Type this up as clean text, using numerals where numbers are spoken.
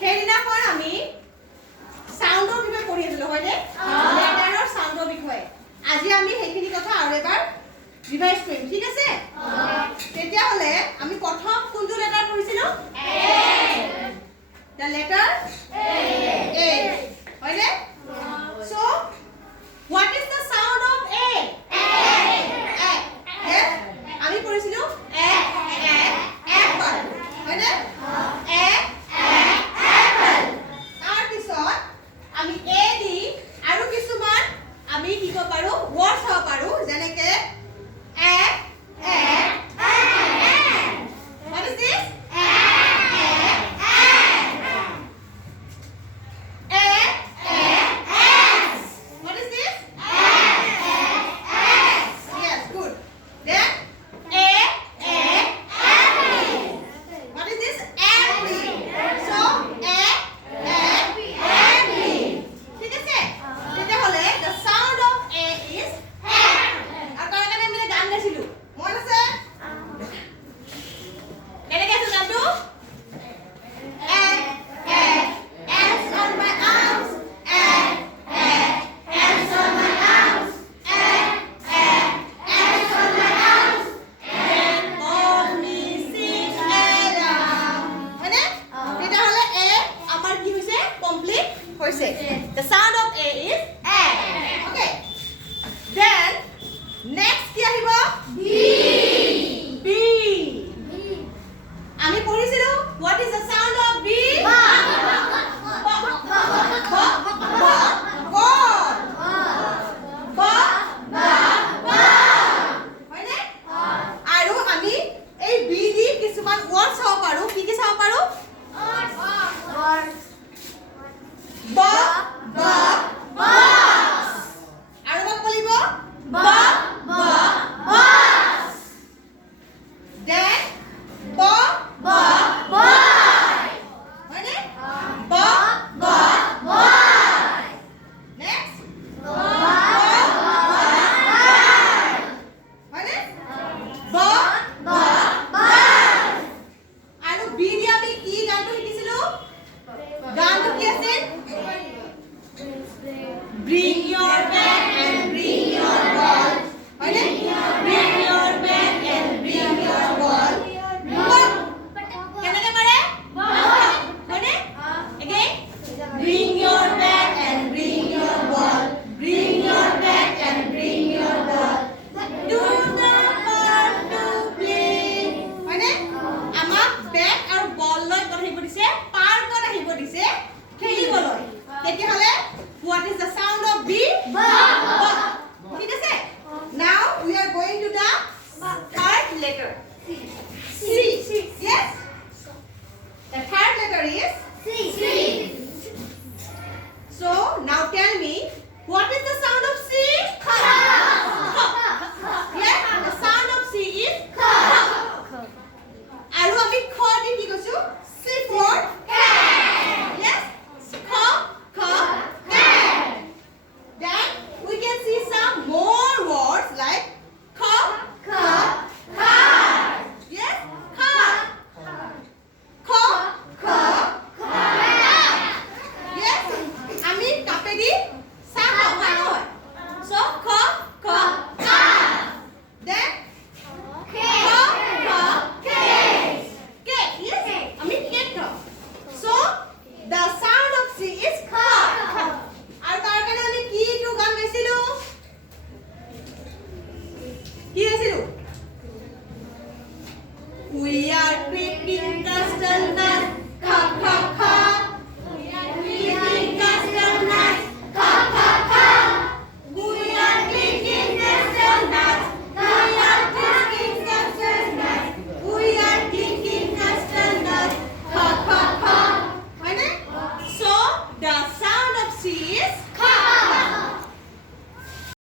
সেইদিনাখন আমি সাউন্ডৰ বিষয়ে পঢ়ি আছিলো হয়নে লেটাৰৰ সাউন্ডৰ বিষয়ে আজি আমি সেইখিনি কথা আৰু এবাৰ ৰিভাইজ কৰিম ঠিক আছে তেতিয়া হলে আমি প্ৰথম কোনটো লেটাৰ পঢ়িছিলো the letter A হয়নে so what is the sound of A yes আমি পঢ়িছিলো apple হয়নে আমি এ দি আৰু কিছুমান আমি কি কৰিব পাৰো ওয়ার্ডস হ'ব পাৰো যেনেকে what is this what is this yes good then what is this apple so ঠিক আছে তেতিয়াহলে the sound of A is আৰু তাৰ কাৰণে আমি গান গাইছিলো মন আছে কেনেকৈ আছে গানটো S on my arms S on my arms S on my arms and call me sing along হয়নে তেতিয়াহলে A আমাৰ কি হৈছে কমপ্লিট হৈছে the sound of A is okay then next কি আহিব B আমি পঢ়িছিলো what is the sound of B হয়নে আৰু আমি এই B দি কিছুমান ওয়ার্ডস চাব পাৰো কি কি চাব পাৰো box আৰু মোক বলিব box then boy হয়নে boy next হয়নে boy আৰু B দি আমি কি গানটো শিকিছিলো গানটো কি আছিল bring your bag and bring your ball হয়নে bring your bag and bring your ball কেনেকৈ পাৰে হয়নে again bring your bag and bring your ball bring your bag and bring your ball to the park to play হয়নে আমাক বেগ